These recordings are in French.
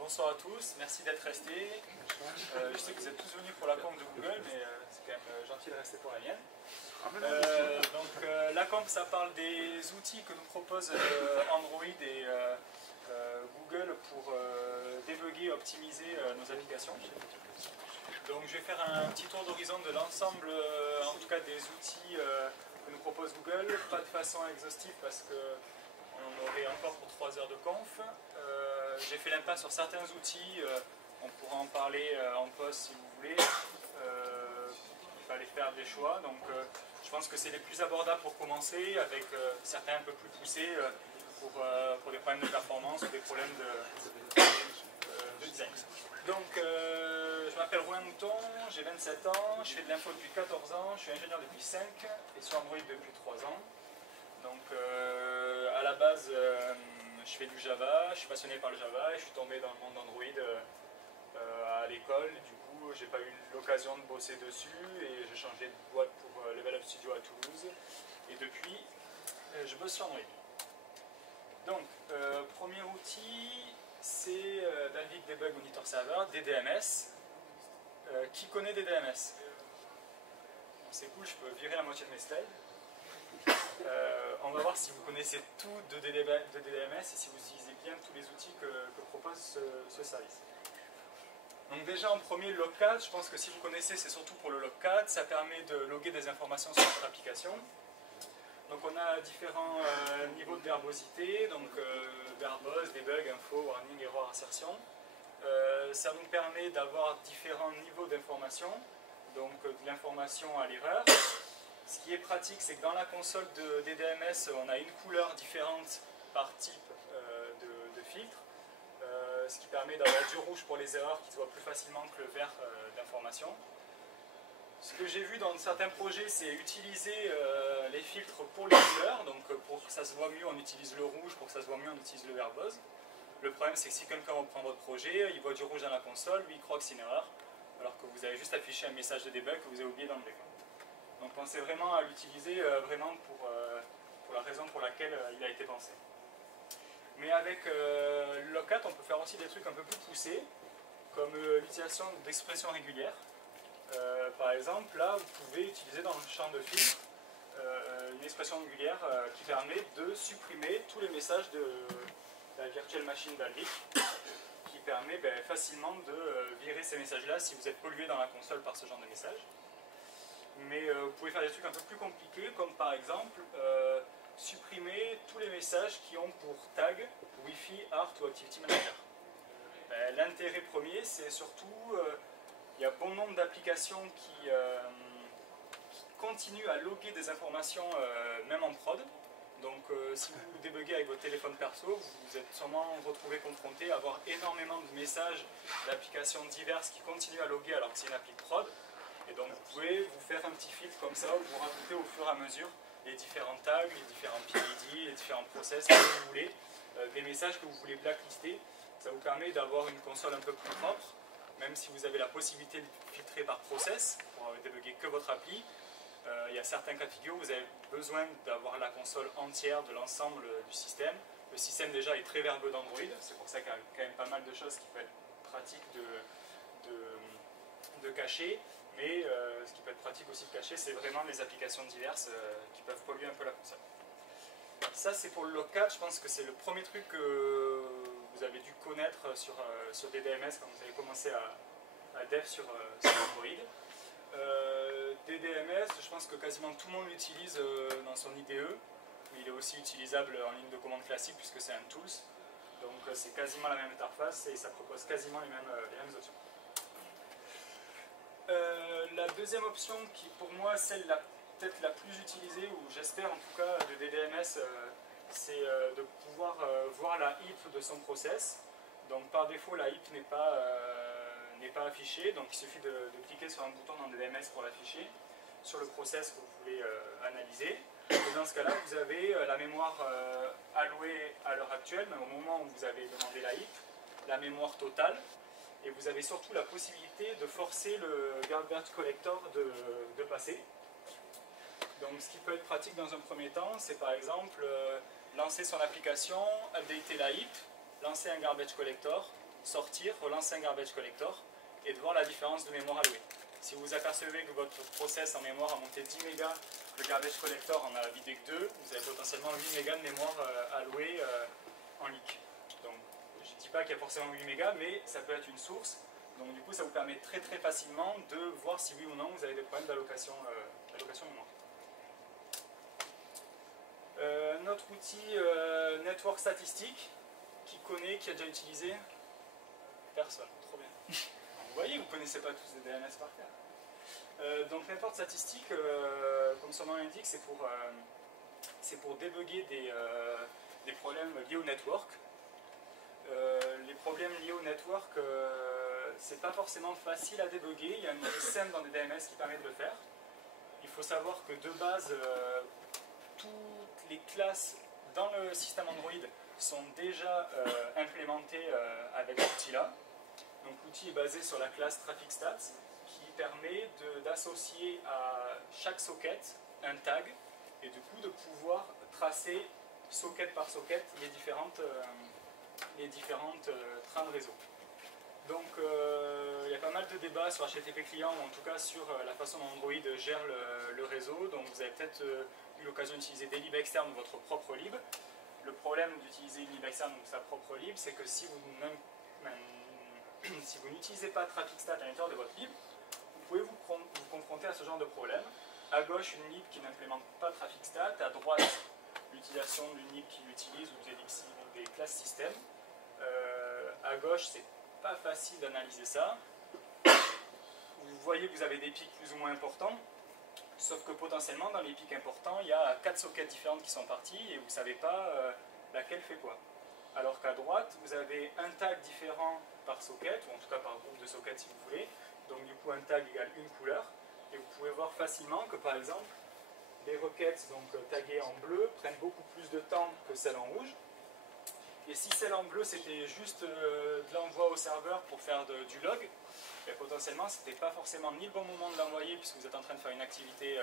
Bonsoir à tous, merci d'être restés. Je sais que vous êtes tous venus pour la conf de Google, mais c'est quand même gentil de rester pour la mienne. La conf, ça parle des outils que nous propose Android et Google pour débugger et optimiser nos applications. Donc je vais faire un petit tour d'horizon de l'ensemble, en tout cas des outils que nous propose Google, pas de façon exhaustive parce qu'on en aurait encore pour 3 heures de conf. J'ai fait l'impasse sur certains outils, on pourra en parler en post si vous voulez. Il fallait faire des choix, donc je pense que c'est les plus abordables pour commencer, avec certains un peu plus poussés pour des problèmes de performance ou des problèmes de design. Donc je m'appelle Romain Mouton, j'ai 27 ans, je fais de l'info depuis 14 ans, je suis ingénieur depuis 5 et sur Android depuis 3 ans. Donc à la base, je fais du Java, je suis passionné par le Java et je suis tombé dans le monde d'Android à l'école. Du coup, j'ai pas eu l'occasion de bosser dessus et j'ai changé de boîte pour Level Up Studio à Toulouse. Et depuis, je bosse sur Android. Donc, premier outil, c'est Dalvik Debug Monitor Server, DDMS. Qui connaît DDMS? C'est cool, je peux virer la moitié de mes slides. On va voir si vous connaissez tout de DDMS et si vous utilisez bien tous les outils que propose ce service. Donc déjà en premier, le logcat, je pense que si vous connaissez, c'est surtout pour le logcat, ça permet de loguer des informations sur votre application. Donc on a différents niveaux de verbosité, donc verbose, debug, info, warning, error, insertion. Ça nous permet d'avoir différents niveaux d'information, donc de l'information à l'erreur. Ce qui est pratique, c'est que dans la console de DDMS, on a une couleur différente par type de filtre, ce qui permet d'avoir du rouge pour les erreurs qui se voient plus facilement que le vert d'information. Ce que j'ai vu dans certains projets, c'est utiliser les filtres pour les couleurs. Donc pour que ça se voit mieux, on utilise le rouge, pour que ça se voit mieux, on utilise le verbose. Le problème, c'est que si quelqu'un reprend votre projet, il voit du rouge dans la console, lui il croit que c'est une erreur, alors que vous avez juste affiché un message de debug que vous avez oublié d'enlever. Donc pensez vraiment à l'utiliser vraiment pour la raison pour laquelle il a été pensé. Mais avec le logcat, on peut faire aussi des trucs un peu plus poussés, comme l'utilisation d'expressions régulières. Par exemple, là, vous pouvez utiliser dans le champ de filtre une expression régulière qui permet de supprimer tous les messages de la virtual machine Dalvik, qui permet facilement de virer ces messages-là si vous êtes pollué dans la console par ce genre de messages. Mais vous pouvez faire des trucs un peu plus compliqués, comme par exemple supprimer tous les messages qui ont pour tag Wi-Fi, Art ou Activity Manager. L'intérêt premier, c'est surtout, il y a bon nombre d'applications qui continuent à loguer des informations même en prod. Donc si vous débuguez avec votre téléphone perso, vous vous êtes sûrement retrouvé confronté à avoir énormément de messages d'applications diverses qui continuent à loguer alors que c'est une appli de prod. Et donc vous pouvez vous faire un petit filtre comme ça où vous rajoutez au fur et à mesure les différents tags, les différents PID, les différents process que vous voulez, des messages que vous voulez blacklister. Ça vous permet d'avoir une console un peu plus propre, même si vous avez la possibilité de filtrer par process pour débugger que votre appli. Il y a certains cas de figure où vous avez besoin d'avoir la console entière de l'ensemble du système. Le système déjà est très verbeux d'Android, c'est pour ça qu'il y a quand même pas mal de choses qui peuvent être pratiques de cacher. Mais ce qui peut être pratique aussi de cacher, c'est vraiment les applications diverses qui peuvent polluer un peu la console. Ça, c'est pour le logcat. Je pense que c'est le premier truc que vous avez dû connaître sur DDMS quand vous avez commencé à dev sur Android. DDMS, je pense que quasiment tout le monde l'utilise dans son IDE. Il est aussi utilisable en ligne de commande classique puisque c'est un tools. Donc c'est quasiment la même interface et ça propose quasiment les mêmes options. La deuxième option qui pour moi celle peut-être la plus utilisée, ou j'espère en tout cas de DDMS, c'est de pouvoir voir la heap de son process. Donc par défaut la heap n'est pas affichée, donc il suffit de cliquer sur un bouton dans DDMS pour l'afficher sur le process que vous voulez analyser. Et dans ce cas-là, vous avez la mémoire allouée à l'heure actuelle, mais au moment où vous avez demandé la heap, la mémoire totale. Et vous avez surtout la possibilité de forcer le garbage collector de passer. Donc ce qui peut être pratique dans un premier temps, c'est par exemple lancer son application, updater la heap, lancer un garbage collector, sortir, relancer un garbage collector et de voir la différence de mémoire allouée. Si vous apercevez que votre process en mémoire a monté 10 mégas, le garbage collector en a vidé que 2, vous avez potentiellement 8 mégas de mémoire allouée en leak. Donc je ne dis pas qu'il y a forcément 8 mégas, mais ça peut être une source. Donc du coup ça vous permet très facilement de voir si oui ou non vous avez des problèmes d'allocation mémoire. Notre outil Network Statistique, qui connaît, qui a déjà utilisé? Personne, trop bien. Vous voyez, vous ne connaissez pas tous les DNS par cœur. Donc Network Statistique, comme son nom l'indique, c'est pour débugger des problèmes liés au network. Les problèmes liés au network, c'est pas forcément facile à débugger. Il y a une outil simple dans des DNS qui permet de le faire. Il faut savoir que de base, toutes les classes dans le système Android sont déjà implémentées avec cet outil-là. Donc l'outil est basé sur la classe TrafficStats qui permet d'associer à chaque socket un tag et du coup de pouvoir tracer socket par socket les différentes trains de réseau. Donc il y a pas mal de débats sur HTTP client ou en tout cas sur la façon dont Android gère le réseau. Donc vous avez peut-être eu l'occasion d'utiliser des libs externes ou votre propre lib. Le problème d'utiliser une lib externe ou sa propre lib, c'est que si vous n'utilisez pas TrafficStat à l'intérieur de votre lib, vous pouvez vous confronter à ce genre de problème. À gauche, une lib qui n'implémente pas TrafficStat, à droite, l'utilisation d'une lib qui l'utilise ou des classes système. À gauche, c'est pas facile d'analyser ça. Vous voyez que vous avez des pics plus ou moins importants, sauf que potentiellement, dans les pics importants, il y a 4 sockets différentes qui sont partis et vous ne savez pas laquelle fait quoi. Alors qu'à droite, vous avez un tag différent par socket, ou en tout cas par groupe de sockets si vous voulez. Donc du coup, un tag égale une couleur. Et vous pouvez voir facilement que par exemple, les requêtes taguées en bleu prennent beaucoup plus de temps que celles en rouge. Et si celle en bleu c'était juste de l'envoi au serveur pour faire du log, et potentiellement c'était pas forcément ni le bon moment de l'envoyer puisque vous êtes en train de faire une activité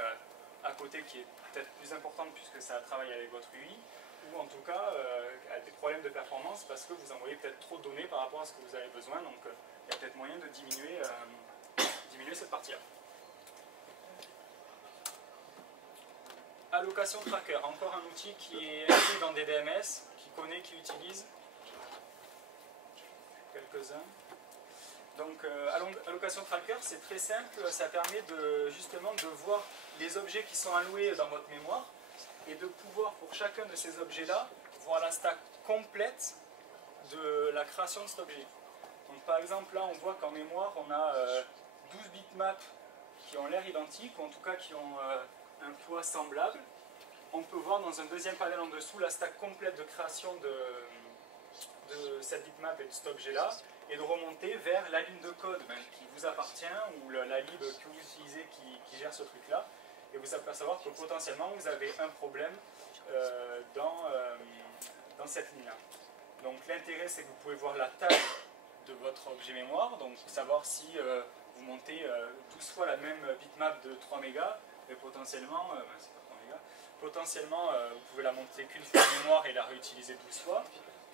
à côté qui est peut-être plus importante puisque ça travaille avec votre UI, ou en tout cas des problèmes de performance parce que vous envoyez peut-être trop de données par rapport à ce que vous avez besoin, donc il y a peut-être moyen de diminuer cette partie-là. Allocation tracker, encore un outil qui est inclus dans des DMS, qui connaît, qui utilise. Quelques-uns. Donc allocation tracker, c'est très simple, ça permet justement de voir les objets qui sont alloués dans votre mémoire et de pouvoir pour chacun de ces objets-là voir la stack complète de la création de cet objet. Donc par exemple là on voit qu'en mémoire on a 12 bitmaps qui ont l'air identiques, ou en tout cas qui ont un poids semblable. On peut voir dans un deuxième panel en dessous la stack complète de création de cette bitmap et de cet objet-là, et de remonter vers la ligne de code qui vous appartient, ou la lib que vous utilisez qui gère ce truc-là, et vous apercevoir que potentiellement vous avez un problème dans cette ligne-là. Donc l'intérêt c'est que vous pouvez voir la taille de votre objet mémoire, donc savoir si vous montez 12 fois la même bitmap de 3 mégas, mais potentiellement, c'est pas 3 mégas, potentiellement vous pouvez la monter qu'une fois en mémoire et la réutiliser 12 fois,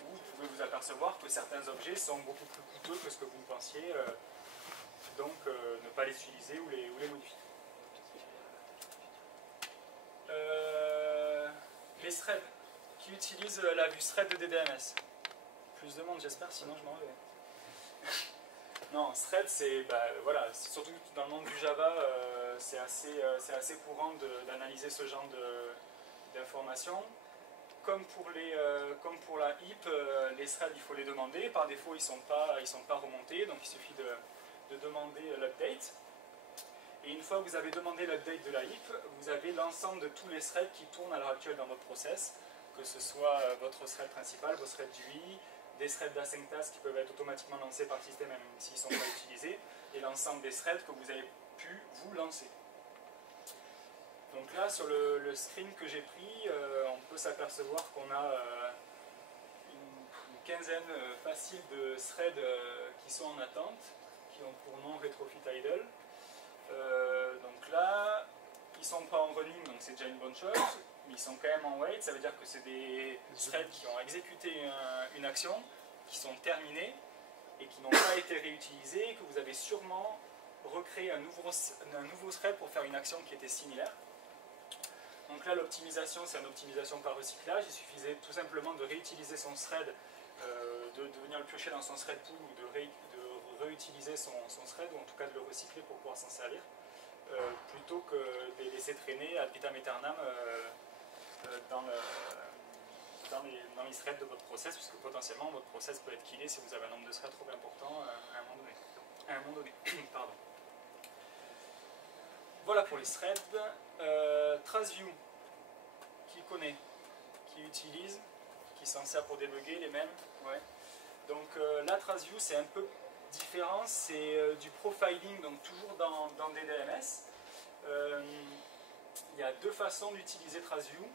ou vous pouvez vous apercevoir que certains objets sont beaucoup plus coûteux que ce que vous pensiez, donc ne pas les utiliser ou les modifier. Les threads, qui utilisent la vue thread de DDMS. Plus de monde j'espère, sinon je m'en vais. Non, thread c'est, voilà, surtout dans le monde du Java, c'est assez courant d'analyser ce genre d'informations. Comme pour la heap, les threads il faut les demander, par défaut ils sont pas remontés, donc il suffit de demander l'update. Et une fois que vous avez demandé l'update de la heap, vous avez l'ensemble de tous les threads qui tournent à l'heure actuelle dans votre process, que ce soit votre thread principal, vos threads d'UI, des threads d'async task qui peuvent être automatiquement lancés par le système même s'ils ne sont pas utilisés, et l'ensemble des threads que vous avez pu vous lancer. Donc là, sur le screen que j'ai pris, on peut s'apercevoir qu'on a une quinzaine facile de threads qui sont en attente, qui ont pour nom retrofit idle. Donc là, ils ne sont pas en running, donc c'est déjà une bonne chose, mais ils sont quand même en wait, ça veut dire que c'est des threads qui ont exécuté une action, qui sont terminés, et qui n'ont pas été réutilisés, et que vous avez sûrement recréé un nouveau thread pour faire une action qui était similaire. Donc là, l'optimisation, c'est une optimisation par recyclage. Il suffisait tout simplement de réutiliser son thread, de venir le piocher dans son thread pool ou de réutiliser son thread, ou en tout cas de le recycler pour pouvoir s'en servir, plutôt que de les laisser traîner ad vitam aeternam dans les threads de votre process, puisque potentiellement votre process peut être killé si vous avez un nombre de threads trop important à un moment donné. Pardon. Voilà pour les threads. TraceView, qui connaît, qui utilise, qui s'en sert pour débugger les mêmes. Ouais. Donc là, TraceView, c'est un peu différent, c'est du profiling, donc toujours dans DDMS. Il y a deux façons d'utiliser TraceView.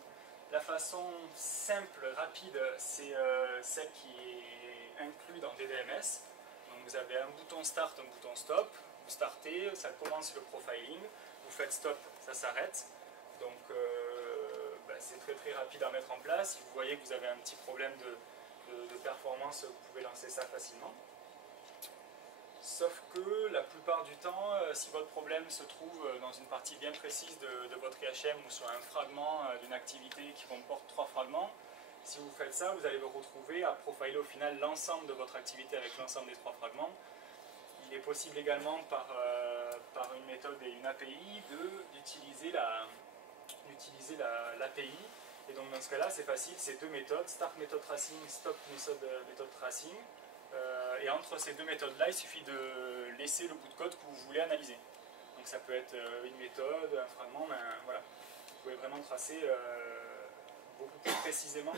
La façon simple, rapide, c'est celle qui est inclue dans DDMS. Donc vous avez un bouton Start, un bouton Stop. Vous startez, ça commence le profiling. Vous faites Stop, ça s'arrête. Donc c'est très très rapide à mettre en place. Si vous voyez que vous avez un petit problème de performance, vous pouvez lancer ça facilement. Sauf que la plupart du temps, si votre problème se trouve dans une partie bien précise de votre IHM ou sur un fragment d'une activité qui comporte 3 fragments, si vous faites ça, vous allez vous retrouver à profiler au final l'ensemble de votre activité avec l'ensemble des 3 fragments. Il est possible également par une méthode et une API d'utiliser l'API. Et donc dans ce cas-là, c'est facile, c'est 2 méthodes, start method tracing, stop method tracing. Et entre ces 2 méthodes-là, il suffit de laisser le bout de code que vous voulez analyser. Donc ça peut être une méthode, un fragment, mais voilà. Vous pouvez vraiment tracer beaucoup plus précisément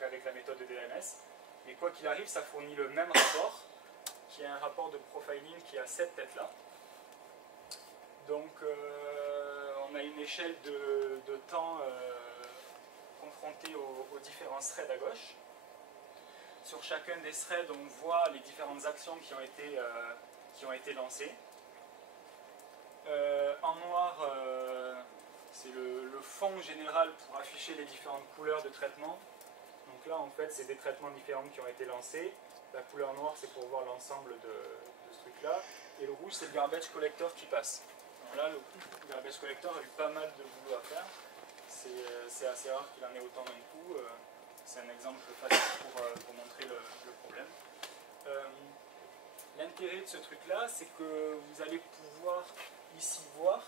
qu'avec la méthode de DDMS. Mais quoi qu'il arrive, ça fournit le même rapport, qui est un rapport de profiling qui a cette tête-là. Donc on a une échelle de temps confrontée aux différents threads à gauche. Sur chacun des threads, on voit les différentes actions qui ont été lancées. En noir, c'est le fond général pour afficher les différentes couleurs de traitement. Donc là, en fait, c'est des traitements différents qui ont été lancés. La couleur noire, c'est pour voir l'ensemble de ce truc-là. Et le rouge, c'est le garbage collector qui passe. Donc là, le garbage collector a eu pas mal de boulot à faire. C'est assez rare qu'il en ait autant d'un coup. C'est un exemple facile pour montrer le problème. L'intérêt de ce truc-là, c'est que vous allez pouvoir ici voir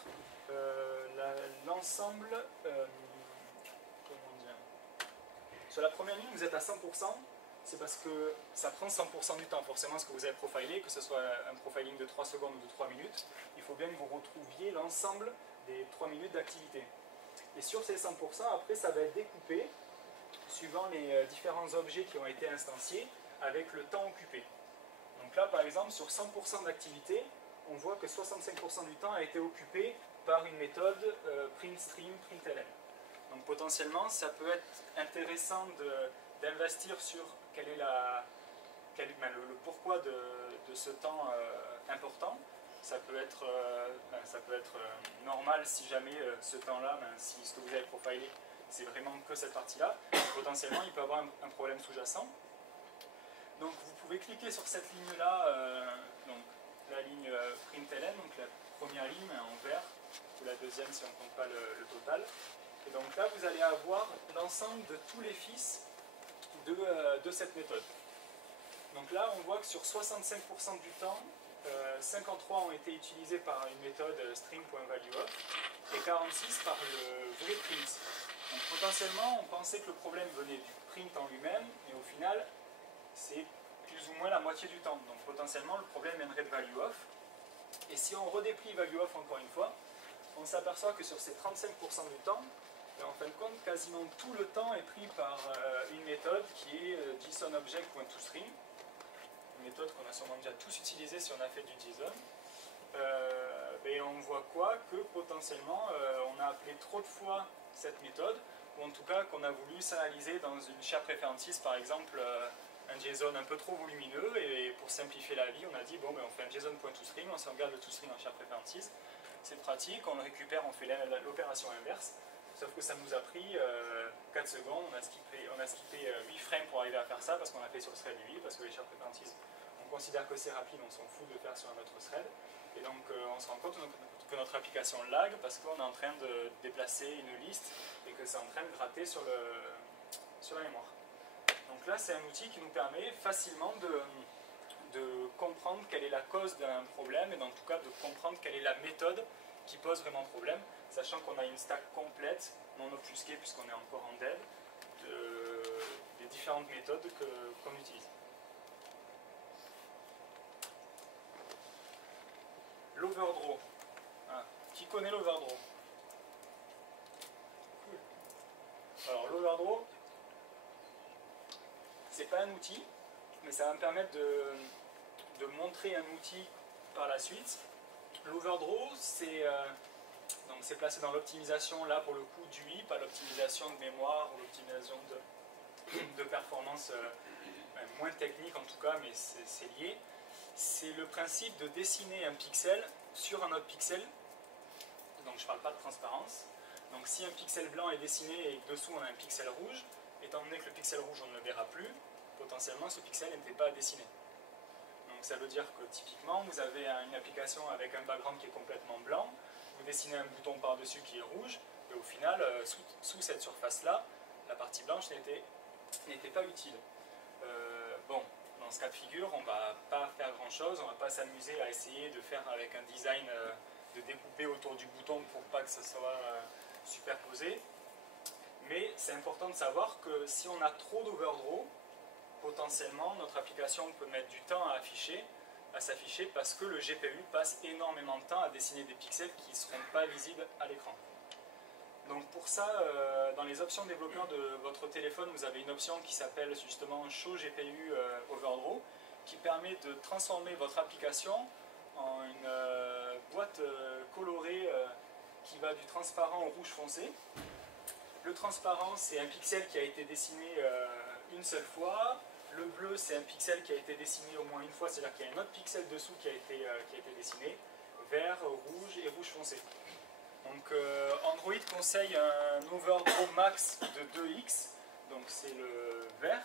l'ensemble. Comment dire ? Sur la première ligne, vous êtes à 100%. C'est parce que ça prend 100% du temps. Forcément, ce que vous avez profilé, que ce soit un profiling de 3 secondes ou de 3 minutes, il faut bien que vous retrouviez l'ensemble des 3 minutes d'activité. Et sur ces 100%, après, ça va être découpé suivant les différents objets qui ont été instanciés avec le temps occupé. Donc là, par exemple, sur 100% d'activité, on voit que 65% du temps a été occupé par une méthode printStream, println. Donc potentiellement, ça peut être intéressant d'investir sur quel est le pourquoi de ce temps important. Ça peut être normal si jamais ce temps-là, si ce que vous avez profilé, c'est vraiment que cette partie-là. Potentiellement, il peut y avoir un problème sous-jacent. Donc vous pouvez cliquer sur cette ligne-là, donc la ligne println, donc la première ligne en vert, ou la deuxième si on ne compte pas le total. Et donc là, vous allez avoir l'ensemble de tous les fils de cette méthode. Donc là, on voit que sur 65% du temps, 53 ont été utilisés par une méthode string.valueof et 46 par le vrai print. Donc potentiellement, on pensait que le problème venait du print en lui-même, mais au final, c'est plus ou moins la moitié du temps. Donc potentiellement, le problème viendrait de valueof. Et si on redéplie valueof encore une fois, on s'aperçoit que sur ces 35% du temps, en fin de compte, quasiment tout le temps est pris par une méthode qui est JSONObject.toString, une méthode qu'on a sûrement déjà tous utilisée si on a fait du JSON. Et on voit quoi? Que potentiellement, on a appelé trop de fois cette méthode, ou en tout cas qu'on a voulu s'analyser dans une share preferences, par exemple, un JSON un peu trop volumineux, et pour simplifier la vie, on a dit, bon, on fait un JSON.toString, on sauvegarde le toString en share preferences, c'est pratique, on le récupère, on fait l'opération inverse. Sauf que ça nous a pris 4 secondes, on a skippé 8 frames pour arriver à faire ça, parce qu'on a fait sur thread 8, parce que les share preferences ont considère que c'est rapide, on s'en fout de le faire sur un autre thread. Et donc on se rend compte que notre application lag parce qu'on est en train de déplacer une liste et que c'est en train de gratter sur la mémoire. Donc là, c'est un outil qui nous permet facilement de comprendre quelle est la cause d'un problème et en tout cas de comprendre quelle est la méthode qui pose vraiment problème, sachant qu'on a une stack complète, non obfusquée puisqu'on est encore en dev, des différentes méthodes qu'on utilise. L'overdraw. Ah, qui connaît l'overdraw? Alors l'overdraw, c'est pas un outil, mais ça va me permettre de montrer un outil par la suite. L'overdraw, c'est placé dans l'optimisation, là pour le coup du UI, pas l'optimisation de mémoire ou l'optimisation de performance moins technique en tout cas, mais c'est lié. C'est le principe de dessiner un pixel sur un autre pixel. Donc je ne parle pas de transparence. Donc si un pixel blanc est dessiné et que dessous on a un pixel rouge, étant donné que le pixel rouge on ne le verra plus, potentiellement ce pixel n'était pas à dessiner. Donc ça veut dire que typiquement vous avez une application avec un background qui est complètement blanc, vous dessinez un bouton par-dessus qui est rouge, et au final, sous cette surface-là, la partie blanche n'était pas utile. Bon, dans ce cas de figure, on ne va pas faire grand-chose, on ne va pas s'amuser à essayer de faire avec un design de découper autour du bouton pour pas que ça soit superposé. Mais c'est important de savoir que si on a trop d'overdraw, potentiellement notre application peut mettre du temps à s'afficher parce que le GPU passe énormément de temps à dessiner des pixels qui ne seront pas visibles à l'écran. Donc pour ça, dans les options développeurs de votre téléphone, vous avez une option qui s'appelle justement Show GPU Overdraw, qui permet de transformer votre application en une boîte colorée qui va du transparent au rouge foncé. Le transparent, c'est un pixel qui a été dessiné une seule fois. Le bleu, c'est un pixel qui a été dessiné au moins une fois, c'est-à-dire qu'il y a un autre pixel dessous qui a été dessiné. Vert, rouge et rouge foncé. Donc Android conseille un overdraw max de 2x, donc c'est le vert.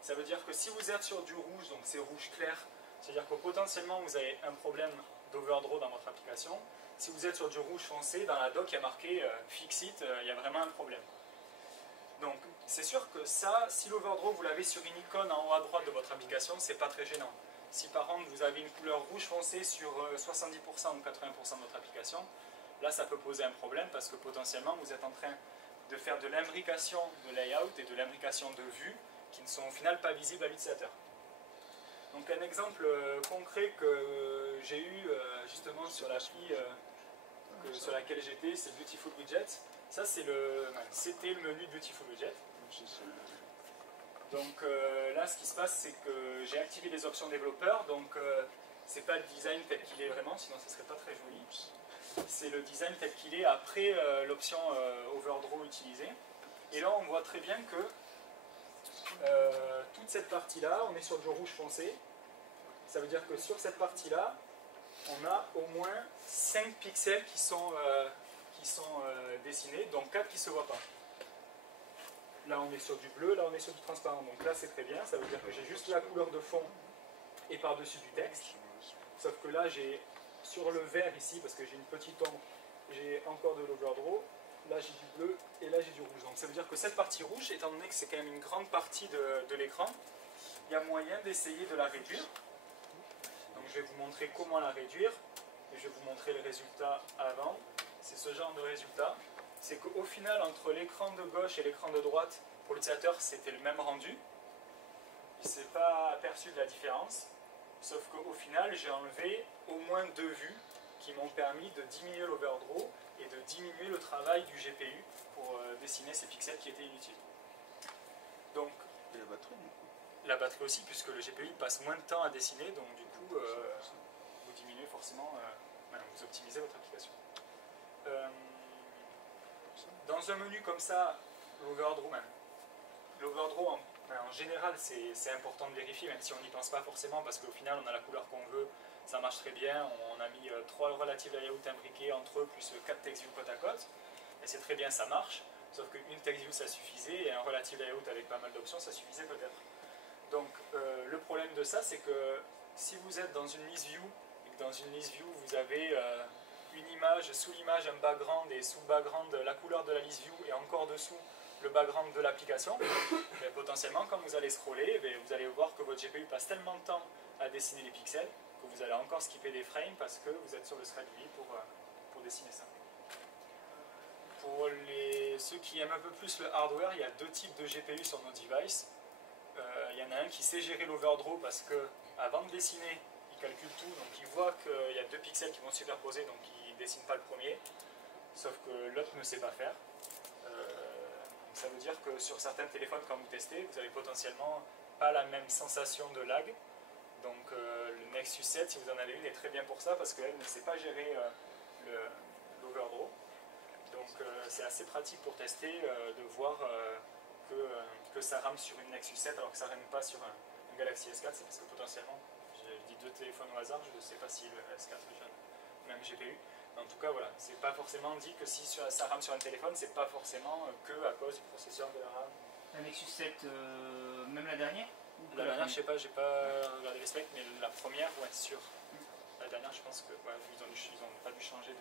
Ça veut dire que si vous êtes sur du rouge, donc c'est rouge clair, c'est-à-dire que potentiellement vous avez un problème d'overdraw dans votre application. Si vous êtes sur du rouge foncé, dans la doc il y a marqué Fix it, il y a vraiment un problème. Donc c'est sûr que ça, si l'overdraw vous l'avez sur une icône en haut à droite de votre application, c'est pas très gênant. Si par contre vous avez une couleur rouge foncé sur 70% ou 80% de votre application, là ça peut poser un problème parce que potentiellement vous êtes en train de faire de l'imbrication de layout et de l'imbrication de vue qui ne sont au final pas visibles à l'utilisateur. Donc un exemple concret que j'ai eu justement sur l'appli sur laquelle j'étais, c'est Beautiful Widget. Ça c'était le menu de Beautiful Widget. Donc là ce qui se passe c'est que j'ai activé les options développeurs, donc c'est pas le design tel qu'il est vraiment, sinon ça serait pas très joli. C'est le design tel qu'il est après l'option overdraw utilisée. Et là on voit très bien que toute cette partie-là, on est sur du rouge foncé. Ça veut dire que sur cette partie-là, on a au moins 5 pixels qui sont dessinés, donc 4 qui ne se voient pas. Là on est sur du bleu, là on est sur du transparent. Donc là c'est très bien, ça veut dire que j'ai juste la couleur de fond et par-dessus du texte. Sauf que là j'ai sur le vert ici, parce que j'ai une petite ombre, j'ai encore de l'overdraw. Là j'ai du bleu et là j'ai du rouge. Donc ça veut dire que cette partie rouge, étant donné que c'est quand même une grande partie de l'écran, il y a moyen d'essayer de la réduire. Donc je vais vous montrer comment la réduire et je vais vous montrer le résultat avant. C'est ce genre de résultat. C'est qu'au final, entre l'écran de gauche et l'écran de droite, pour l'utilisateur, c'était le même rendu. Il ne s'est pas aperçu de la différence. Sauf qu'au final, j'ai enlevé au moins 2 vues qui m'ont permis de diminuer l'overdraw et de diminuer le travail du GPU pour dessiner ces pixels qui étaient inutiles. Donc, et la batterie du coup. La batterie aussi, puisque le GPU passe moins de temps à dessiner, donc du coup, vous diminuez forcément, vous optimisez votre application. Dans un menu comme ça, l'overdraw même. L'overdraw, en général, c'est important de vérifier, même si on n'y pense pas forcément, parce qu'au final, on a la couleur qu'on veut, ça marche très bien. On a mis 3 relative layouts imbriqués entre eux, plus 4 text views côte à côte. Et c'est très bien, ça marche. Sauf qu'une text view, ça suffisait, et un relative layout avec pas mal d'options, ça suffisait peut-être. Donc, le problème de ça, c'est que si vous êtes dans une list view, et que dans une list view vous avez une image, sous l'image un background, et sous le background la couleur de la list view, et encore dessous le background de l'application, potentiellement quand vous allez scroller, vous allez voir que votre GPU passe tellement de temps à dessiner les pixels que vous allez encore skipper des frames parce que vous êtes sur le thread view pour dessiner ça. Pour ceux qui aiment un peu plus le hardware, il y a deux types de GPU sur nos devices. Il y en a un qui sait gérer l'overdraw parce que avant de dessiner, il calcule tout, donc il voit qu'il y a deux pixels qui vont se superposer, donc il ne dessine pas le premier, sauf que l'autre ne sait pas faire. Ça veut dire que sur certains téléphones, quand vous testez, vous avez potentiellement pas la même sensation de lag. Donc le Nexus 7, si vous en avez une, est très bien pour ça parce qu'elle ne sait pas gérer l'overdraw. Donc c'est assez pratique pour tester, de voir que ça rame sur une Nexus 7 alors que ça ne rame pas sur un Galaxy S4. C'est parce que potentiellement, j'ai dit deux téléphones au hasard, je ne sais pas si le S4 a le même GPU. En tout cas, voilà, c'est pas forcément dit que si ça rame sur un téléphone, c'est pas forcément que à cause du processeur de la RAM. La Nexus 7, même la dernière La dernière, je sais pas, j'ai pas regardé les specs, mais la première, ouais, sûr. La dernière, je pense que ouais, ils ont pas dû changer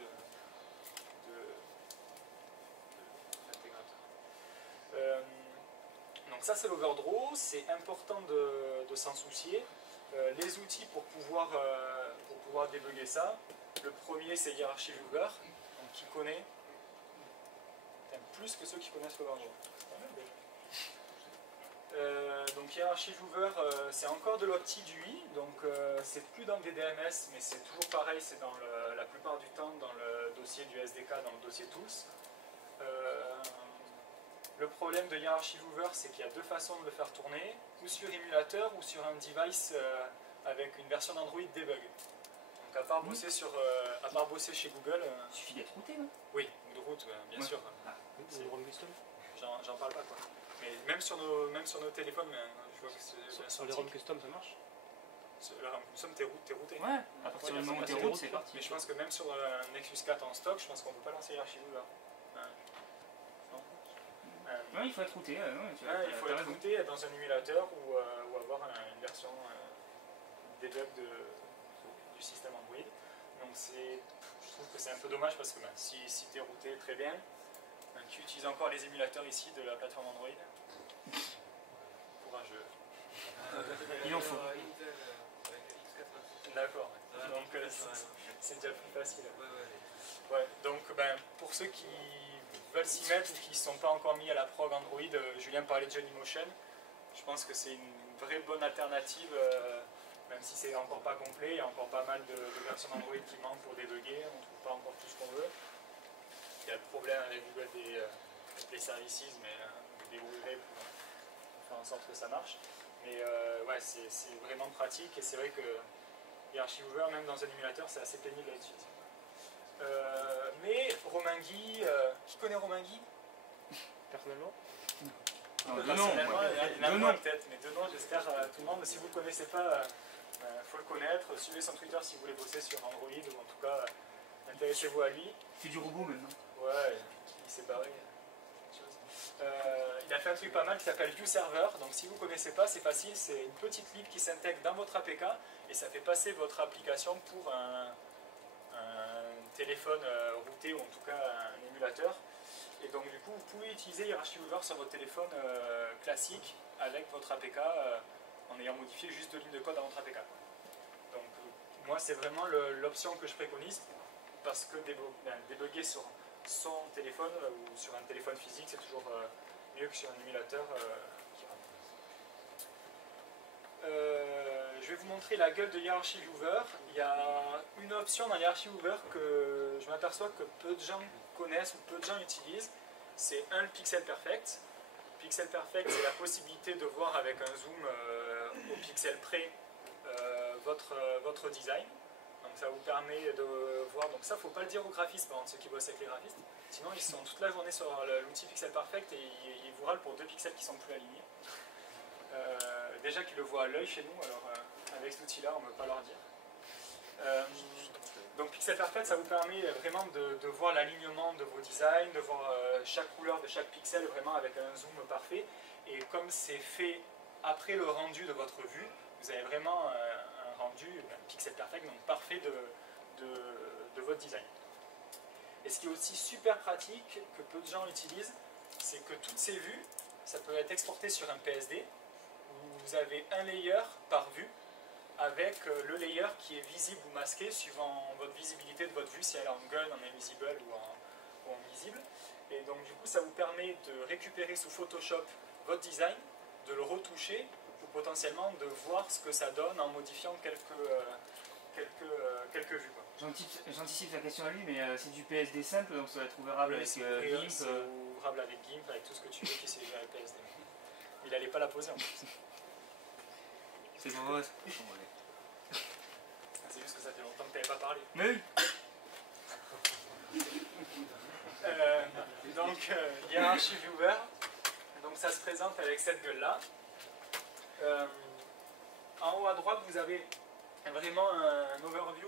d'intégrateur. Donc ça, c'est l'overdraw. C'est important de s'en soucier. Les outils pour pouvoir débugger ça. Le premier, c'est Hierarchy Viewer, donc qui connaît plus que ceux qui connaissent l'overdraw. Donc Hierarchy Viewer, c'est encore de l'opti du UI, donc c'est plus dans le DDMS, mais c'est toujours pareil, c'est dans la plupart du temps dans le dossier du SDK, dans le dossier Tools. Le problème de Hierarchy Viewer, c'est qu'il y a deux façons de le faire tourner, ou sur émulateur ou sur un device avec une version d'Android debug. Donc à part bosser chez Google... Il suffit d'être routé, non? Oui, ou de route, bien sûr. Ah, c'est ROM custom. J'en parle pas, quoi. Mais même sur nos téléphones, je vois que sur les ROM custom, ça marche? Le ROM custom, t'es routé. Ouais, à partir du moment où t'es route, c'est parti. Mais je pense que même sur un Nexus 4 en stock, je pense qu'on peut pas lancer Hierarchy Viewer. Non, il faut être routé. Il faut être routé dans un émulateur ou avoir une version debug du système Android. Donc je trouve que c'est un peu dommage parce que si tu es routé très bien, tu utilises encore les émulateurs ici de la plateforme Android. Courageux. Il en faut. D'accord. Donc c'est déjà plus facile. Ouais, donc pour ceux qui veulent s'y mettre ou qui ne sont pas encore mis à la prog Android, Julien parlait de Genymotion. Je pense que c'est une vraie bonne alternative, même si c'est encore pas complet. Il y a encore pas mal de versions d'Android qui manquent pour débugger. On ne trouve pas encore tout ce qu'on veut. Il y a le problème avec Google des services, mais vous débrouillerez pour faire en sorte que ça marche. Mais ouais, c'est vraiment pratique et c'est vrai que Hierarchy Viewer, même dans un émulateur, c'est assez pénible à utiliser. Mais Romain Guy, qui connaît Romain Guy? Personnellement? Il y en a peut-être, mais deux noms, j'espère tout le monde. Si vous ne le connaissez pas, il faut le connaître. Suivez son Twitter si vous voulez bosser sur Android, ou en tout cas, intéressez-vous à lui. Il fait du robot maintenant. Ouais, il s'est barré. Il a fait un truc pas mal qui s'appelle ViewServer. Donc si vous ne connaissez pas, c'est facile. C'est une petite lib qui s'intègre dans votre APK et ça fait passer votre application pour un téléphone routé ou en tout cas un émulateur. Et donc du coup, vous pouvez utiliser Hierarchy Viewer sur votre téléphone classique avec votre APK en ayant modifié juste deux lignes de code dans votre APK. Donc moi, c'est vraiment l'option que je préconise parce que débugger sur son téléphone ou sur un téléphone physique, c'est toujours mieux que sur un émulateur qui rame. Je vais vous montrer la gueule de Hierarchy Viewer. Il y a une option dans Hierarchy Viewer que je m'aperçois que peu de gens connaissent ou peu de gens utilisent. C'est le Pixel Perfect. Pixel Perfect, c'est la possibilité de voir avec un zoom au pixel près votre design. Donc ça vous permet de voir, donc ça faut pas le dire aux graphistes, par exemple ceux qui bossent avec les graphistes, sinon ils sont toute la journée sur l'outil Pixel Perfect et ils vous râlent pour deux pixels qui sont plus alignés. Déjà qu'ils le voient à l'œil chez nous, alors avec cet outil là on ne peut pas leur dire. Donc Pixel Perfect, ça vous permet vraiment de voir l'alignement de vos designs, de voir chaque couleur de chaque pixel vraiment avec un zoom parfait. Et comme c'est fait après le rendu de votre vue, vous avez vraiment un rendu pixel perfect, donc parfait de votre design. Et ce qui est aussi super pratique, que peu de gens utilisent, c'est que toutes ces vues, ça peut être exporté sur un PSD, où vous avez un layer par vue, avec le layer qui est visible ou masqué suivant votre visibilité de votre vue, si elle est en gun, en invisible ou en visible. Et donc du coup ça vous permet de récupérer sous Photoshop votre design, de le retoucher, ou potentiellement de voir ce que ça donne en modifiant quelques vues. J'anticipe la question à lui, mais c'est du PSD simple, donc ça va être ouvrable avec C'est GIMP. ouvrable avec GIMP, avec tout ce que tu veux qui sait gérer le PSD. Il n'allait pas la poser en plus. C'est bon, C'est juste que ça fait longtemps que tu n'avais pas parlé. mais oui. Donc, Hierarchy Viewer, donc ça se présente avec cette gueule-là. En haut à droite, vous avez vraiment un overview,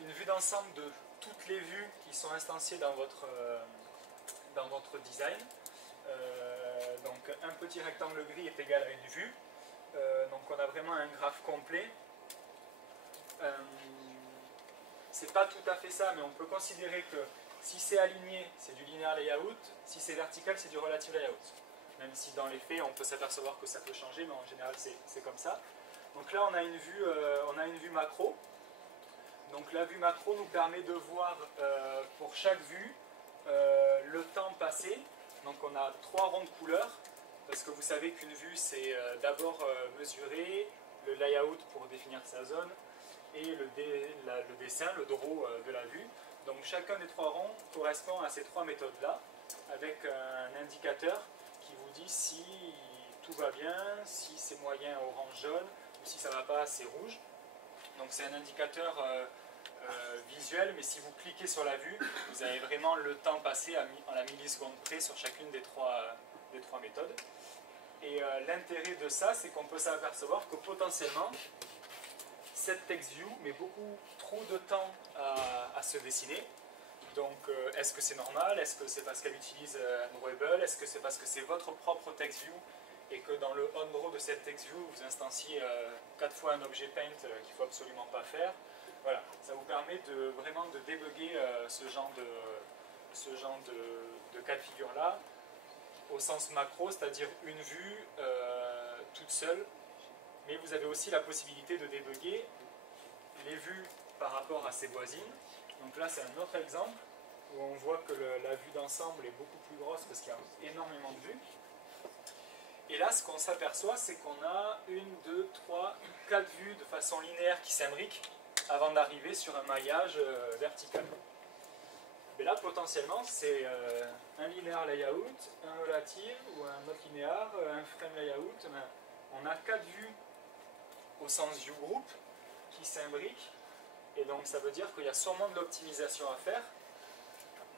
une vue d'ensemble de toutes les vues qui sont instanciées dans votre design. Donc, un petit rectangle gris est égal à une vue. Donc, on a vraiment un graphe complet. C'est pas tout à fait ça, mais on peut considérer que si c'est aligné, c'est du linear layout, si c'est vertical, c'est du relative layout. Même si dans les faits, on peut s'apercevoir que ça peut changer, mais en général, c'est comme ça. Donc là, on a une vue macro. Donc la vue macro nous permet de voir pour chaque vue le temps passé. Donc on a 3 ronds de couleurs, parce que vous savez qu'une vue, c'est d'abord mesurer le layout pour définir sa zone, et le dessin, le draw de la vue. Donc chacun des 3 ronds correspond à ces 3 méthodes-là, avec un indicateur qui vous dit si tout va bien, si c'est moyen orange jaune, ou si ça ne va pas, c'est rouge. Donc c'est un indicateur visuel, mais si vous cliquez sur la vue, vous avez vraiment le temps passé en la milliseconde près sur chacune des trois méthodes. Et l'intérêt de ça, c'est qu'on peut s'apercevoir que potentiellement, cette text view met beaucoup trop de temps à se dessiner. Donc, est-ce que c'est normal? Est-ce que c'est parce qu'elle utilise Drawable? Est-ce que c'est parce que c'est votre propre text view et que dans le on-draw de cette text view, vous instanciez 4 fois un objet paint qu'il ne faut absolument pas faire? Voilà, ça vous permet vraiment de débugger ce genre de cas de figure-là au sens macro, c'est-à-dire une vue toute seule. Mais vous avez aussi la possibilité de débugger les vues par rapport à ses voisines. Donc là, c'est un autre exemple où on voit que la vue d'ensemble est beaucoup plus grosse parce qu'il y a énormément de vues. Et là, ce qu'on s'aperçoit, c'est qu'on a 1, 2, 3, 4 vues de façon linéaire qui s'imbriquent avant d'arriver sur un maillage vertical. Mais là, potentiellement, c'est un linear layout, un relative ou un autre linéaire, un frame layout. On a 4 vues au sens view group qui s'imbriquent. Et donc ça veut dire qu'il y a sûrement de l'optimisation à faire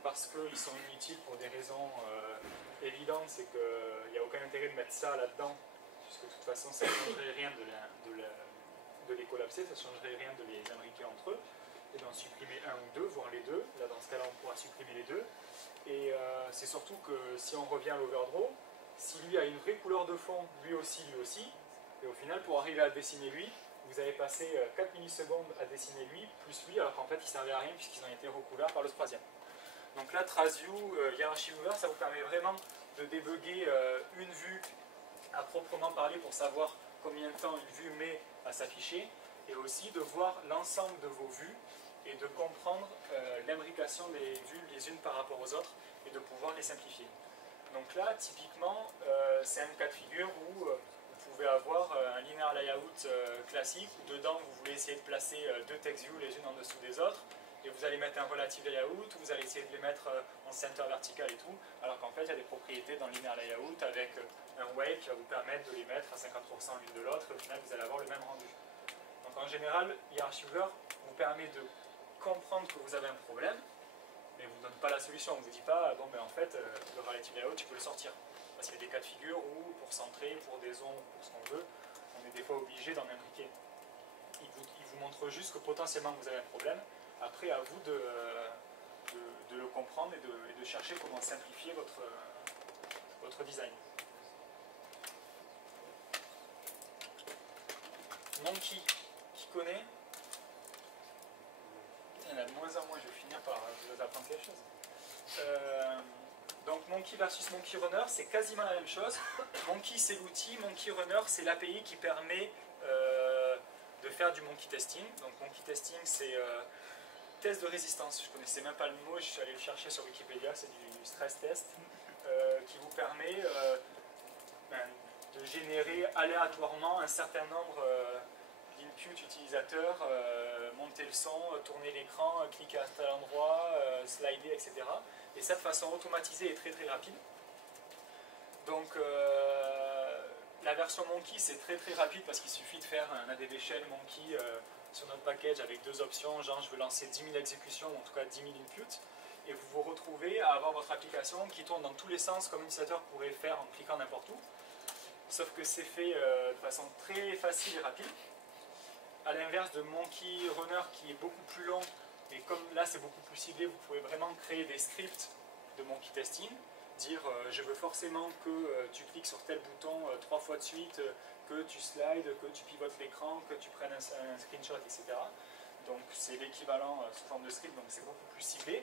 parce qu'ils sont inutiles pour des raisons évidentes, c'est qu'il n'y a aucun intérêt de mettre ça là-dedans puisque de toute façon ça ne changerait rien de les collapser, ça ne changerait rien de les imbriquer entre eux et d'en supprimer un ou deux, voire les deux. Là dans ce cas-là on pourra supprimer les deux. Et c'est surtout que si on revient à l'overdraw, si lui a une vraie couleur de fond, lui aussi, et au final pour arriver à dessiner lui, vous avez passé 4 millisecondes à dessiner lui, plus lui, alors qu'en fait il ne servait à rien puisqu'ils ont été recouverts par le troisième. Donc là, TraceView, Hierarchy Viewer, ça vous permet vraiment de débugger une vue à proprement parler pour savoir combien de temps une vue met à s'afficher, et aussi de voir l'ensemble de vos vues et de comprendre l'imbrication des vues les unes par rapport aux autres et de pouvoir les simplifier. Donc là, typiquement, c'est un cas de figure où vous pouvez avoir un linear layout classique où dedans vous voulez essayer de placer 2 text views les unes en dessous des autres et vous allez mettre un relative layout, vous allez essayer de les mettre en center vertical et tout, alors qu'en fait il y a des propriétés dans le linear layout avec un weight qui va vous permettre de les mettre à 50% l'une de l'autre et au final vous allez avoir le même rendu. Donc en général, Hierarchy Viewer vous permet de comprendre que vous avez un problème, mais ne vous donne pas la solution. On ne vous dit pas, bon ben en fait le relative layout tu peux le sortir. Parce qu'il y a des cas de figure où, pour centrer, pour des ombres, pour ce qu'on veut, on est des fois obligé d'en imbriquer. Il vous montre juste que potentiellement vous avez un problème. Après, à vous de le comprendre et de chercher comment simplifier votre design. Monkey, qui connaît? Il y en a de moins en moins, je vais finir par vous apprendre quelque chose. Donc Monkey versus Monkey Runner, c'est quasiment la même chose. Monkey c'est l'outil, Monkey Runner c'est l'API qui permet de faire du monkey testing. Donc monkey testing c'est test de résistance, je ne connaissais même pas le mot, je suis allé le chercher sur Wikipédia, c'est du stress test qui vous permet de générer aléatoirement un certain nombre d'inputs utilisateurs, monter le son, tourner l'écran, cliquer à tel endroit, slider, etc. Et ça de façon automatisée et très très rapide. Donc la version Monkey c'est très très rapide parce qu'il suffit de faire un ADB shell Monkey sur notre package avec deux options, genre je veux lancer 10 000 exécutions ou en tout cas 10 000 inputs, et vous vous retrouvez à avoir votre application qui tourne dans tous les sens comme un utilisateur pourrait faire en cliquant n'importe où, sauf que c'est fait de façon très facile et rapide. À l'inverse de Monkey Runner qui est beaucoup plus long, et comme là c'est beaucoup plus ciblé, vous pouvez vraiment créer des scripts de Monkey Testing, dire je veux forcément que tu cliques sur tel bouton 3 fois de suite, que tu slides, que tu pivotes l'écran, que tu prennes un screenshot, etc. Donc c'est l'équivalent sous forme de script, donc c'est beaucoup plus ciblé.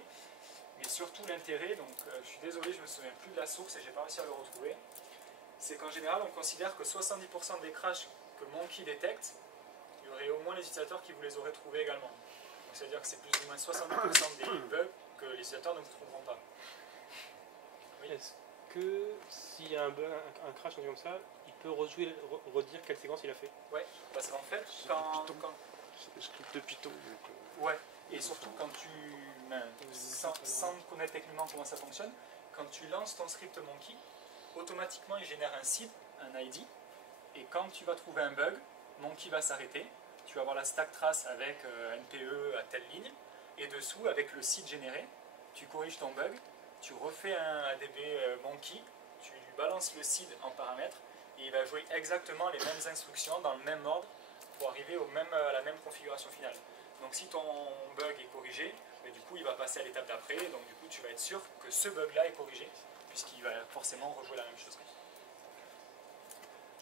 Mais surtout l'intérêt, donc je suis désolé, je ne me souviens plus de la source et je n'ai pas réussi à le retrouver, c'est qu'en général on considère que 70% des crashs que Monkey détecte, il y aurait au moins les utilisateurs qui vous les auraient trouvés également. C'est-à-dire que c'est plus ou moins 70% des bugs que les utilisateurs ne vous trouveront pas. Oui. Est-ce que s'il y a un bug, un crash, un truc comme ça, il peut redire quelle séquence il a fait? Ouais, parce qu'en fait, C'est des scripts de Python. Donc, ouais, et surtout quand tu, sans connaître techniquement comment ça fonctionne, quand tu lances ton script Monkey, automatiquement il génère un seed, un ID, et quand tu vas trouver un bug, Monkey va s'arrêter, tu vas avoir la stack trace avec NPE à telle ligne, et dessous, avec le seed généré, tu corriges ton bug, tu refais un ADB Monkey, tu lui balances le seed en paramètres, et il va jouer exactement les mêmes instructions dans le même ordre pour arriver à la même configuration finale. Donc si ton bug est corrigé, mais du coup il va passer à l'étape d'après, donc du coup tu vas être sûr que ce bug-là est corrigé, puisqu'il va forcément rejouer la même chose.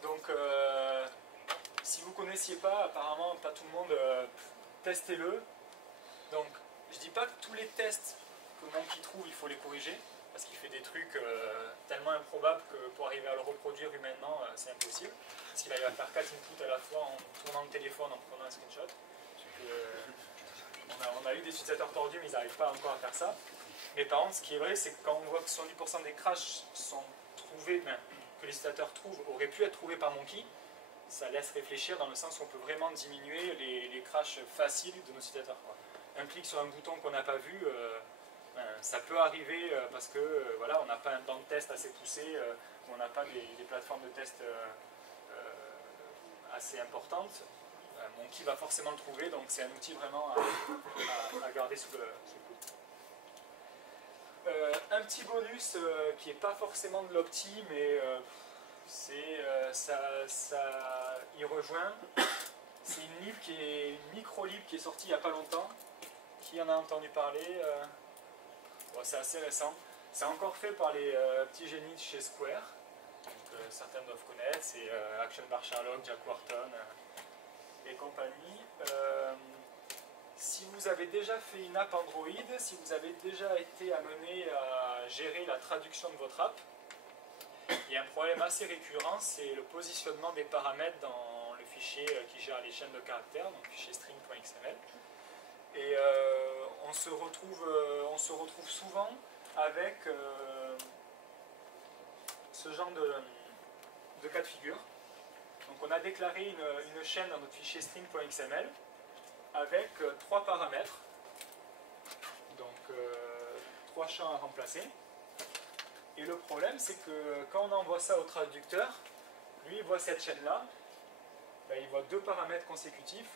Donc si vous ne connaissiez pas, apparemment pas tout le monde, testez-le. Donc je ne dis pas que tous les tests que Monkey trouve, il faut les corriger, parce qu'il fait des trucs tellement improbables que pour arriver à le reproduire humainement, c'est impossible. Parce qu'il va faire 4 inputs à la fois en tournant le téléphone, en prenant un screenshot. On a eu des utilisateurs tordus, mais ils n'arrivent pas encore à faire ça. Mais par contre, ce qui est vrai, c'est que quand on voit que 70% des crashs sont trouvés, que les utilisateurs trouvent, auraient pu être trouvés par Monkey, ça laisse réfléchir dans le sens où on peut vraiment diminuer les crashs faciles de nos utilisateurs, quoi. Un clic sur un bouton qu'on n'a pas vu, ça peut arriver parce que voilà, on n'a pas un banc de test assez poussé, on n'a pas des plateformes de test assez importantes. Monkey va forcément le trouver, donc c'est un outil vraiment à garder sous le coude. Un petit bonus qui n'est pas forcément de l'opti, mais ça y rejoint. C'est une lib qui est une micro-lib qui est sortie il n'y a pas longtemps. Qui en a entendu parler? Bon, c'est assez récent. C'est encore fait par les petits génies de chez Square. Donc, certains doivent connaître. C'est Action Bar Sherlock, Jack Wharton et compagnie. Si vous avez déjà fait une app Android, si vous avez déjà été amené à gérer la traduction de votre app, il y a un problème assez récurrent, c'est le positionnement des paramètres dans le fichier qui gère les chaînes de caractères, donc le fichier string.xml. Et on se retrouve souvent avec ce genre de cas de figure. Donc on a déclaré une chaîne dans notre fichier string.xml avec 3 paramètres, donc 3 champs à remplacer. Et le problème, c'est que quand on envoie ça au traducteur, lui il voit cette chaîne-là, ben, il voit 2 paramètres consécutifs,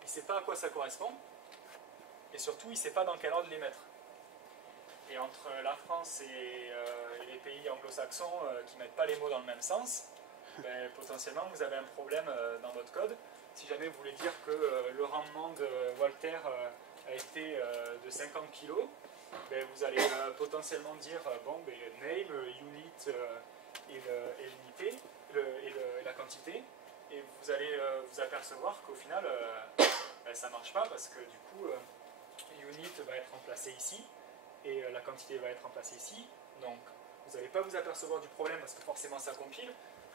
il ne sait pas à quoi ça correspond, et surtout il ne sait pas dans quel ordre les mettre. Et entre la France et les pays anglo-saxons qui ne mettent pas les mots dans le même sens, ben, potentiellement vous avez un problème dans votre code. Si jamais vous voulez dire que le rendement de Walter a été de 50 kg, ben, vous allez potentiellement dire bon, ben, name, unit et l'unité et la quantité, et vous allez vous apercevoir qu'au final ben, ça ne marche pas parce que du coup unit va être remplacé ici, et la quantité va être remplacée ici. Donc vous n'allez pas vous apercevoir du problème parce que forcément ça compile.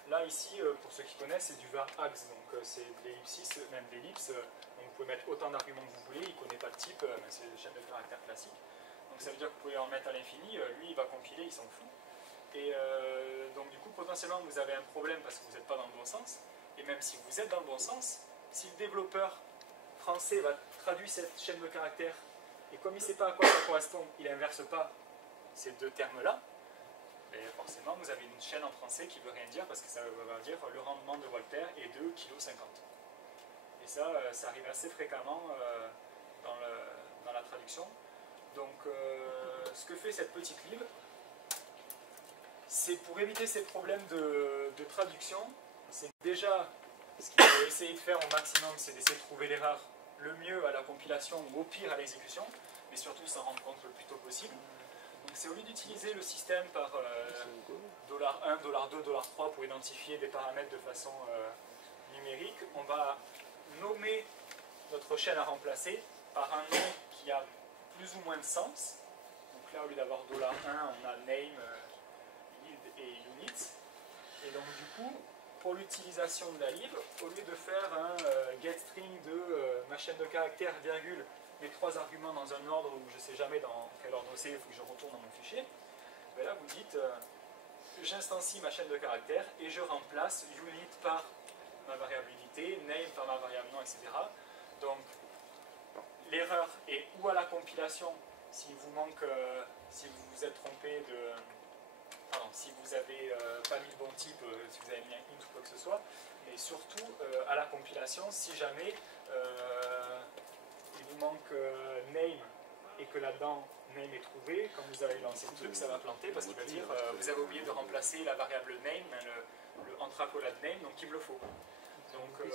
Là ici, pour ceux qui connaissent, c'est du var ax, donc c'est de l'ellipsis, même d'ellipse. Donc vous pouvez mettre autant d'arguments que vous voulez, il ne connaît pas le type, mais c'est une chaîne de caractères classique. Donc ça veut dire que vous pouvez en mettre à l'infini, lui il va compiler, il s'en fout. Et donc du coup potentiellement vous avez un problème parce que vous n'êtes pas dans le bon sens. Et même si vous êtes dans le bon sens, si le développeur français va traduire cette chaîne de caractères, et comme il ne sait pas à quoi ça correspond, il n'inverse pas ces deux termes-là, et forcément vous avez une chaîne en français qui ne veut rien dire parce que ça va dire le rendement de Voltaire est de 2,50 kg. Et ça, ça arrive assez fréquemment dans la traduction. Donc ce que fait cette petite lib, c'est pour éviter ces problèmes de traduction, c'est déjà ce qu'il faut essayer de faire au maximum, c'est d'essayer de trouver l'erreur le mieux à la compilation ou au pire à l'exécution, mais surtout s'en rendre compte le plus tôt possible. Donc c'est au lieu d'utiliser le système par $1, $2, $3 pour identifier des paramètres de façon numérique, on va nommer notre chaîne à remplacer par un nom qui a plus ou moins de sens. Donc là, au lieu d'avoir $1, on a name, yield et unit. Et donc du coup, pour l'utilisation de la lib, au lieu de faire un getString de ma chaîne de caractères, virgule, mes 3 arguments dans un ordre où je ne sais jamais dans quel ordre c'est, il faut que je retourne dans mon fichier, ben là vous dites j'instancie ma chaîne de caractères et je remplace unit par ma variable unité, name par ma variable nom, etc. Donc l'erreur est ou à la compilation, s'il vous manque, si vous vous êtes trompé de... Pardon, si vous n'avez pas mis le bon type, si vous avez mis un int ou quoi que ce soit, mais surtout à la compilation, si jamais il vous manque name et que là-dedans name est trouvé, quand vous avez lancé le truc, ça va planter parce qu'il va dire vous avez oublié de remplacer la variable name, le entre accolade name, donc il me le faut. Donc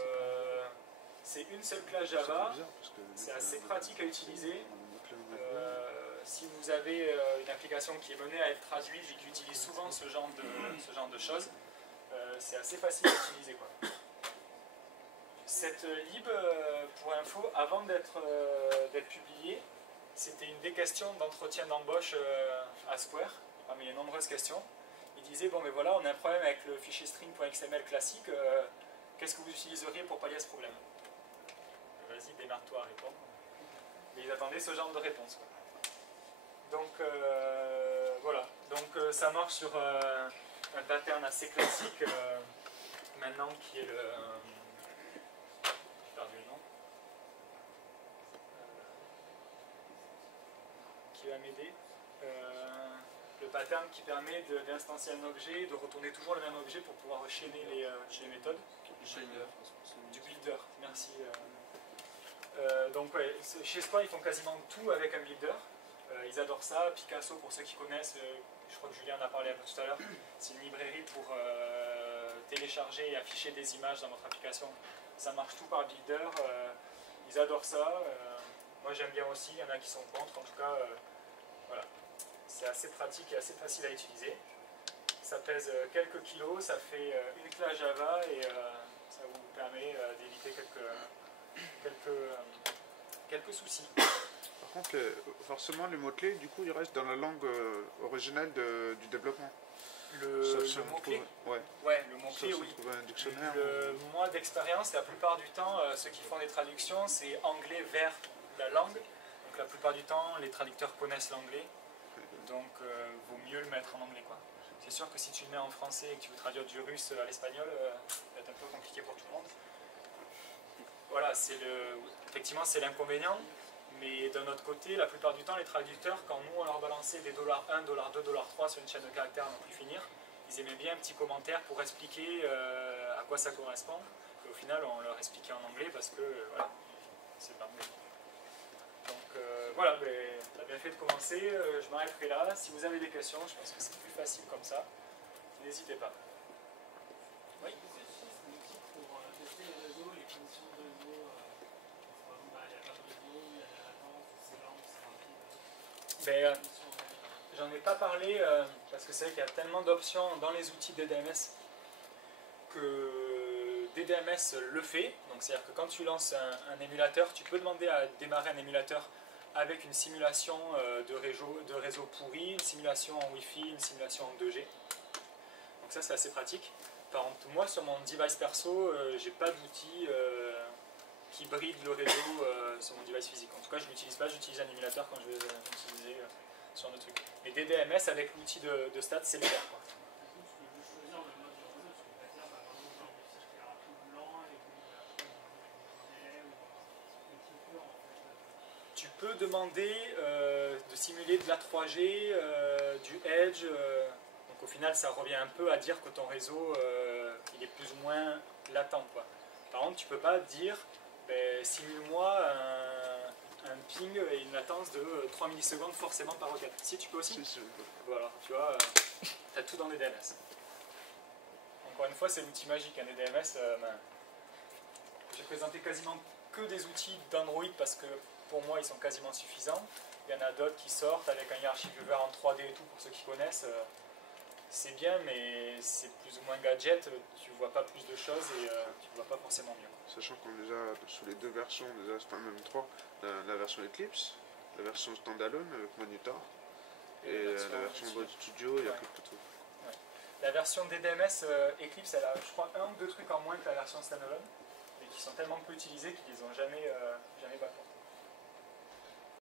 c'est une seule classe Java, c'est assez pratique à utiliser. Si vous avez une application qui est menée à être traduite et qui utilise souvent ce genre de choses, c'est assez facile à utiliser, quoi. Cette lib, pour info, avant d'être publiée, c'était une des questions d'entretien d'embauche à Square, parmi les nombreuses questions. Il disait, bon mais voilà, on a un problème avec le fichier string.xml classique, qu'est-ce que vous utiliseriez pour pallier à ce problème? Vas-y, démarre-toi à répondre. Mais ils attendaient ce genre de réponse, quoi. Donc voilà, donc ça marche sur un pattern assez classique maintenant qui est le... j'ai perdu le nom. Qui va m'aider. Le pattern qui permet d'instancier un objet, de retourner toujours le même objet pour pouvoir chaîner les méthodes. Du builder, merci. Donc ouais, chez Square ils font quasiment tout avec un builder. Ils adorent ça. Picasso, pour ceux qui connaissent, je crois que Julien en a parlé un peu tout à l'heure, c'est une librairie pour télécharger et afficher des images dans votre application. Ça marche tout par builder. Ils adorent ça. Moi j'aime bien aussi, il y en a qui sont contre. En tout cas, voilà. C'est assez pratique et assez facile à utiliser. Ça pèse quelques kilos, ça fait une classe Java et ça vous permet d'éviter quelques soucis. Par contre, forcément, les mots-clés, du coup, ils restent dans la langue originale du développement. Le mot-clé, ouais, le mot-clé, oui. Moi, d'expérience, la plupart du temps, ceux qui font des traductions, c'est anglais vers la langue. Donc la plupart du temps, les traducteurs connaissent l'anglais. Donc, vaut mieux le mettre en anglais, quoi. C'est sûr que si tu le mets en français et que tu veux traduire du russe à l'espagnol, ça va être un peu compliqué pour tout le monde. Voilà, effectivement, c'est l'inconvénient. Mais d'un autre côté, la plupart du temps, les traducteurs, quand nous on leur balançait des $1, $2, $3 sur une chaîne de caractères à n'en plus finir, ils aimaient bien un petit commentaire pour expliquer à quoi ça correspond. Et au final, on leur expliquait en anglais parce que voilà, c'est l'anglais. Donc voilà, tu as bien fait de commencer. Je m'arrêterai là. Si vous avez des questions, je pense que c'est plus facile comme ça. N'hésitez pas. Oui. J'en ai pas parlé parce que c'est vrai qu'il y a tellement d'options dans les outils DDMS que DDMS le fait. Donc c'est-à-dire que quand tu lances un émulateur, tu peux demander à démarrer un émulateur avec une simulation de réseau pourri, une simulation en Wi-Fi, une simulation en 2G. Donc ça c'est assez pratique. Par contre, moi sur mon device perso, j'ai pas d'outil qui bride le réseau sur mon device physique. En tout cas, je ne l'utilise pas, j'utilise un émulateur quand je vais l'utiliser sur le truc. Mais DDMS avec l'outil de stats, c'est le faire, quoi. Tu peux demander de simuler de la 3G, du Edge. Donc au final, ça revient un peu à dire que ton réseau il est plus ou moins latent, quoi. Par contre, tu peux pas dire ben, simule-moi un ping et une latence de 3 millisecondes forcément par requête. Si, tu peux aussi. Si. Voilà, tu vois, tu as tout dans les DMS. Encore une fois, c'est l'outil magique, les DMS. J'ai présenté quasiment que des outils d'Android parce que pour moi, ils sont quasiment suffisants. Il y en a d'autres qui sortent avec un Hierarchy Viewer en 3D et tout, pour ceux qui connaissent. C'est bien, mais c'est plus ou moins gadget. Tu vois pas plus de choses et tu vois pas forcément mieux. Sachant qu'on les a sur les deux versions, enfin même trois, la version Eclipse, la version standalone avec Monitor, et la version Android Studio, il y a que tout. Ouais. La version DDMS Eclipse, elle a, je crois, un ou deux trucs en moins que la version standalone, mais qui sont tellement peu utilisés qu'ils les ont jamais backward.